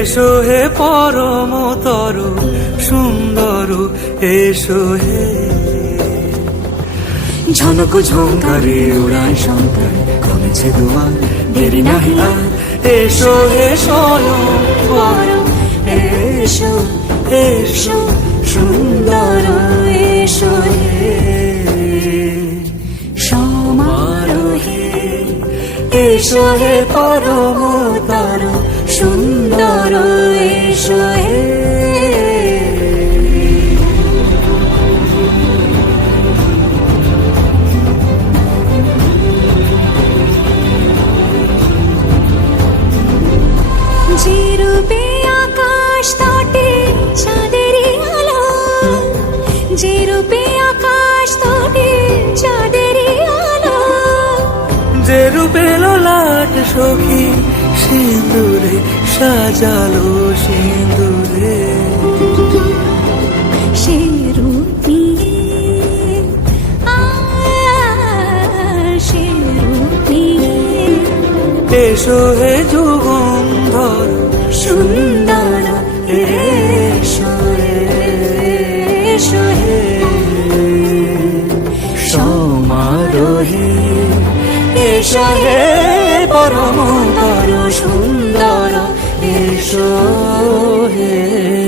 এসো হে পরমতর সুন্দর, এসো হে। ঝনক ঝঙ্কারে উড়ায় শঙ্কর, কমেছে দুয়ার, দেরি নাহি আর। এসো হে স্বয়ংবর, এসো এসো সুন্দর, এসো হে সমারোহে। এসো হে পরমতর সুন্দর, এসো হে। যে রূপে আকাশ তটে চাঁদেরই আলো, যে রূপে আকাশ তটে চাঁদেরই আলো, যে রূপে ললাট সখী সিঁদুরে সাজালো সিঁদুরে। সে রূপ নিয়ে, সে রূপ নিয়ে এসো হে যুগন্ধর সুন্দর, এসো এসো হে সমারোহে। এসো হে পরমতর সুন্দর, এসো হে।